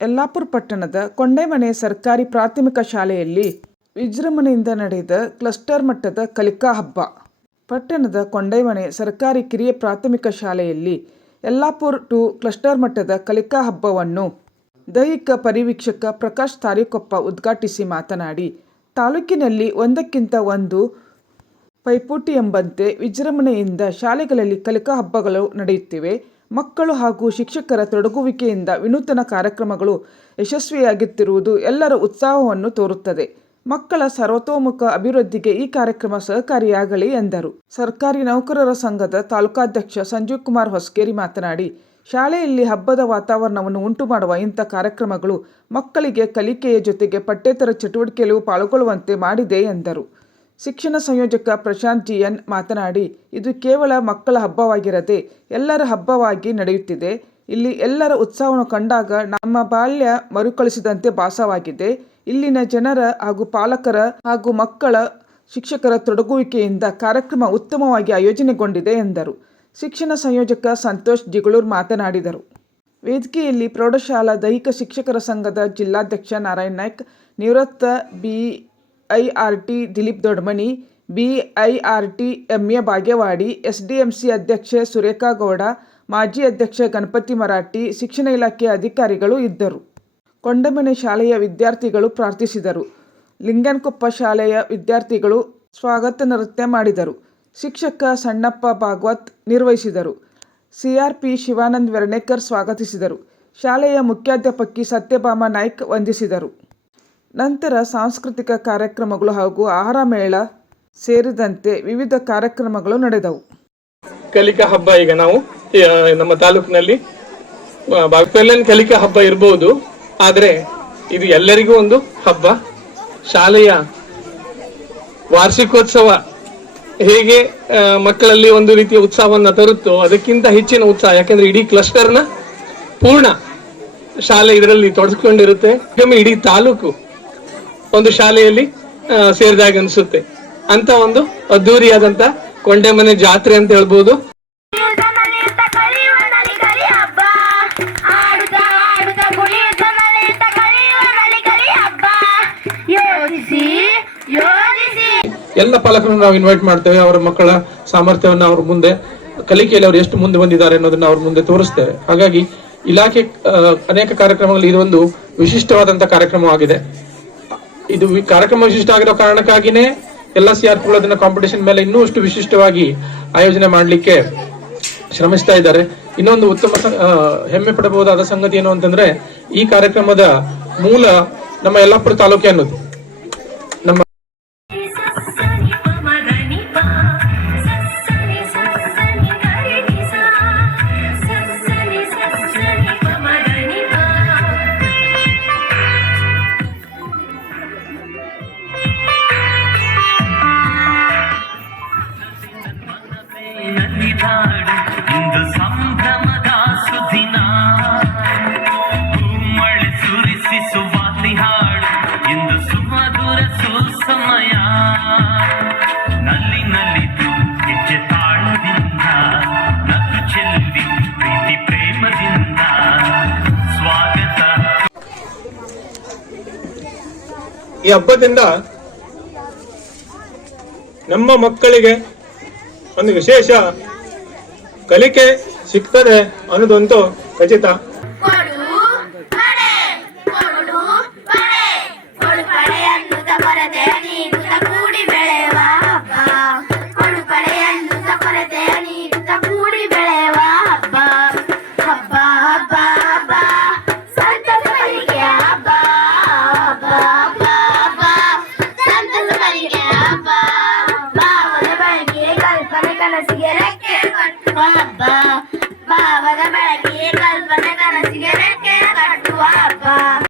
ಯಲ್ಲಾಪುರ ಪಟ್ಟಣದ ಕೊಂಡೆಮನೆ ಸರ್ಕಾರಿ ಪ್ರಾಥಮಿಕ ಶಾಲೆಯಲ್ಲಿ ವಿಜೃಂಭಣೆಯಿಂದ ನಡೆದ ಕ್ಲಸ್ಟರ್ ಮಟ್ಟದ ಕಲಿಕಾ ಹಬ್ಬ. ಪಟ್ಟಣದ ಕೊಂಡೆಮನೆ ಸರ್ಕಾರಿ ಕಿರಿಯ ಪ್ರಾಥಮಿಕ ಶಾಲೆಯಲ್ಲಿ ಯಲ್ಲಾಪುರ 2 ಕ್ಲಸ್ಟರ್ ಮಟ್ಟದ ಕಲಿಕಾ ಹಬ್ಬವನ್ನು ದೈಹಿಕ ಪರಿವೀಕ್ಷಕ ಪ್ರಕಾಶ್ ತಾರೀಕೊಪ್ಪ ಉದ್ಘಾಟಿಸಿ ಮಾತನಾಡಿ, ತಾಲೂಕಿನಲ್ಲಿ ಒಂದಕ್ಕಿಂತ ಒಂದು ಪೈಪೋಟಿ ಎಂಬಂತೆ ವಿಜೃಂಭಣೆಯಿಂದ ಶಾಲೆಗಳಲ್ಲಿ ಕಲಿಕಾ ಹಬ್ಬಗಳು ನಡೆಯುತ್ತಿವೆ. ಮಕ್ಕಳು ಹಾಗೂ ಶಿಕ್ಷಕರ ತೊಡಗುವಿಕೆಯಿಂದ ವಿನೂತನ ಕಾರ್ಯಕ್ರಮಗಳು ಯಶಸ್ವಿಯಾಗುತ್ತಿರುವುದು ಎಲ್ಲರ ಉತ್ಸಾಹವನ್ನು ತೋರುತ್ತದೆ. ಮಕ್ಕಳ ಸರ್ವತೋಮುಖ ಅಭಿವೃದ್ಧಿಗೆ ಈ ಕಾರ್ಯಕ್ರಮ ಸಹಕಾರಿಯಾಗಲಿ ಎಂದರು. ಸರ್ಕಾರಿ ನೌಕರರ ಸಂಘದ ತಾಲೂಕಾಧ್ಯಕ್ಷ ಸಂಜೀವ್ ಕುಮಾರ್ ಹೊಸಕೇರಿ ಮಾತನಾಡಿ, ಶಾಲೆಯಲ್ಲಿ ಹಬ್ಬದ ವಾತಾವರಣವನ್ನು ಉಂಟುಮಾಡುವ ಇಂಥ ಕಾರ್ಯಕ್ರಮಗಳು ಮಕ್ಕಳಿಗೆ ಕಲಿಕೆಯ ಜೊತೆಗೆ ಪಠ್ಯೇತರ ಚಟುವಟಿಕೆಯಲ್ಲೂ ಪಾಲ್ಗೊಳ್ಳುವಂತೆ ಮಾಡಿದೆ ಎಂದರು. ಶಿಕ್ಷಣ ಸಂಯೋಜಕ ಪ್ರಶಾಂತ್ ಜಿಎನ್ ಮಾತನಾಡಿ, ಇದು ಕೇವಲ ಮಕ್ಕಳ ಹಬ್ಬವಾಗಿರದೆ ಎಲ್ಲರ ಹಬ್ಬವಾಗಿ ನಡೆಯುತ್ತಿದೆ. ಇಲ್ಲಿ ಎಲ್ಲರ ಉತ್ಸಾಹವನ್ನು ಕಂಡಾಗ ನಮ್ಮ ಬಾಲ್ಯ ಮರುಕಳಿಸಿದಂತೆ ಭಾಸವಾಗಿದೆ. ಇಲ್ಲಿನ ಜನರ ಹಾಗೂ ಪಾಲಕರ ಹಾಗೂ ಮಕ್ಕಳ ಶಿಕ್ಷಕರ ತೊಡಗುವಿಕೆಯಿಂದ ಕಾರ್ಯಕ್ರಮ ಉತ್ತಮವಾಗಿ ಆಯೋಜನೆಗೊಂಡಿದೆ ಎಂದರು. ಶಿಕ್ಷಣ ಸಂಯೋಜಕ ಸಂತೋಷ್ ಜಿಗಳೂರ್ ಮಾತನಾಡಿದರು. ವೇದಿಕೆಯಲ್ಲಿ ಪ್ರೌಢಶಾಲಾ ದೈಹಿಕ ಶಿಕ್ಷಕರ ಸಂಘದ ಜಿಲ್ಲಾಧ್ಯಕ್ಷ ನಾರಾಯಣ್ ನಾಯ್ಕ್, ನಿವೃತ್ತ BIRT Dilip Dodmani, BIRT MA Bagewadi, SDMC ಅಧ್ಯಕ್ಷೆ ಸುರೇಖಾ ಗೌಡ, ಮಾಜಿ ಅಧ್ಯಕ್ಷ ಗಣಪತಿ ಮರಾಠಿ, ಶಿಕ್ಷಣ ಇಲಾಖೆಯ ಅಧಿಕಾರಿಗಳು ಇದ್ದರು. ಕೊಂಡೆಮನೆ ಶಾಲೆಯ ವಿದ್ಯಾರ್ಥಿಗಳು ಪ್ರಾರ್ಥಿಸಿದರು. ಲಿಂಗನಕೊಪ್ಪ ಶಾಲೆಯ ವಿದ್ಯಾರ್ಥಿಗಳು ಸ್ವಾಗತ ನೃತ್ಯ ಮಾಡಿದರು. ಶಿಕ್ಷಕ ಸಣ್ಣಪ್ಪ ಭಾಗವತ್ ನಿರ್ವಹಿಸಿದರು. CRP ಶಿವಾನಂದ್ ವೆರ್ಣೇಕರ್ ಸ್ವಾಗತಿಸಿದರು. ಶಾಲೆಯ ಮುಖ್ಯಾಧ್ಯಾಪಕಿ ಸತ್ಯಭಾಮ ನಾಯ್ಕ್ ವಂದಿಸಿದರು. ನಂತರ ಸಾಂಸ್ಕೃತಿಕ ಕಾರ್ಯಕ್ರಮಗಳು ಹಾಗೂ ಆಹಾರ ಮೇಳ ಸೇರಿದಂತೆ ವಿವಿಧ ಕಾರ್ಯಕ್ರಮಗಳು ನಡೆದವು. ಕಲಿಕಾ ಹಬ್ಬ ಈಗ ನಾವು ನಮ್ಮ ತಾಲೂಕಿನಲ್ಲಿ ಕಲಿಕಾ ಹಬ್ಬ ಇರಬಹುದು, ಆದ್ರೆ ಇದು ಎಲ್ಲರಿಗೂ ಒಂದು ಹಬ್ಬ. ಶಾಲೆಯ ವಾರ್ಷಿಕೋತ್ಸವ ಹೇಗೆ ಮಕ್ಕಳಲ್ಲಿ ಒಂದು ರೀತಿಯ ಉತ್ಸಾಹವನ್ನ ತರುತ್ತೋ ಅದಕ್ಕಿಂತ ಹೆಚ್ಚಿನ ಉತ್ಸಾಹ, ಯಾಕಂದ್ರೆ ಇಡೀ ಕ್ಲಸ್ಟರ್ನ ಪೂರ್ಣ ಶಾಲೆ ಇದರಲ್ಲಿ ತೊಡಗಿಕೊಂಡಿರುತ್ತೆ. ಇಡೀ ತಾಲೂಕು ಒಂದು ಶಾಲೆಯಲ್ಲಿ ಸೇರಿದಾಗ ಅನ್ಸುತ್ತೆ. ಅಂತ ಒಂದು ಅದ್ದೂರಿಯಾದಂತ ಕೊಂಡೆಮನೆ ಜಾತ್ರೆ ಅಂತ ಹೇಳ್ಬೋದು. ಎಲ್ಲ ಪಾಲಕರನ್ನು ನಾವು ಇನ್ವೈಟ್ ಮಾಡ್ತೇವೆ. ಅವರ ಮಕ್ಕಳ ಸಾಮರ್ಥ್ಯವನ್ನ ಅವ್ರ ಮುಂದೆ, ಕಲಿಕೆಯಲ್ಲಿ ಅವರು ಎಷ್ಟು ಮುಂದೆ ಬಂದಿದ್ದಾರೆ ಅನ್ನೋದನ್ನ ಅವ್ರ ಮುಂದೆ ತೋರಿಸ್ತೇವೆ. ಹಾಗಾಗಿ ಇಲಾಖೆ ಅನೇಕ ಕಾರ್ಯಕ್ರಮಗಳಲ್ಲಿ ಇದೊಂದು ವಿಶಿಷ್ಟವಾದಂತ ಕಾರ್ಯಕ್ರಮವಾಗಿದೆ. ಇದು ಕಾರ್ಯಕ್ರಮ ವಿಶಿಷ್ಟ ಆಗಿರೋ ಕಾರಣಕ್ಕಾಗಿನೇ ಎಲ್ಲ CRPಗಳು ಅದನ್ನ ಕಾಂಪಿಟೇಷನ್ ಮೇಲೆ ಇನ್ನೂ ಅಷ್ಟು ವಿಶಿಷ್ಟವಾಗಿ ಆಯೋಜನೆ ಮಾಡಲಿಕ್ಕೆ ಶ್ರಮಿಸ್ತಾ ಇದ್ದಾರೆ. ಇನ್ನೊಂದು ಉತ್ತಮ ಹೆಮ್ಮೆ ಪಡಬಹುದಾದ ಸಂಗತಿ ಏನು ಅಂತಂದ್ರೆ, ಈ ಕಾರ್ಯಕ್ರಮದ ಮೂಲ ನಮ್ಮ ಯಲ್ಲಾಪುರ ತಾಲೂಕೆ ಅನ್ನೋದು. ನಮ್ಮ ಇಂದು ಸಂಭ್ರಮದ ಸುದಿನ, ಮಳೆ ಸುರಿಸಿ ಸುವಾಲಿ ಹಾಡು, ಇಂದು ಸುಮಧುರ ಸುಸಮಯ, ನಲ್ಲಿ ನಲಿದು ಹೆಜ್ಜೆ ತಾಳದಿಂದ, ನಗು ಚೆಲ್ಲಿ ಪ್ರೀತಿ ಪ್ರೇಮದಿಂದ ಸ್ವಾಗತ. ಈ ಹಬ್ಬದಿಂದ ನಮ್ಮ ಮಕ್ಕಳಿಗೆ ಒಂದು ವಿಶೇಷ ಕಲಿಕೆ ಸಿಗ್ತದೆ ಅನ್ನೋದಂತೂ ಖಚಿತ. ಭಾವದ ಬೆಳಕಿಗೆ ಕಲ್ಪನೆ ಕನಸಿಗೆ ರೆಕ್ಕೆ ಕಟ್ಟುವ ಹಬ್ಬ.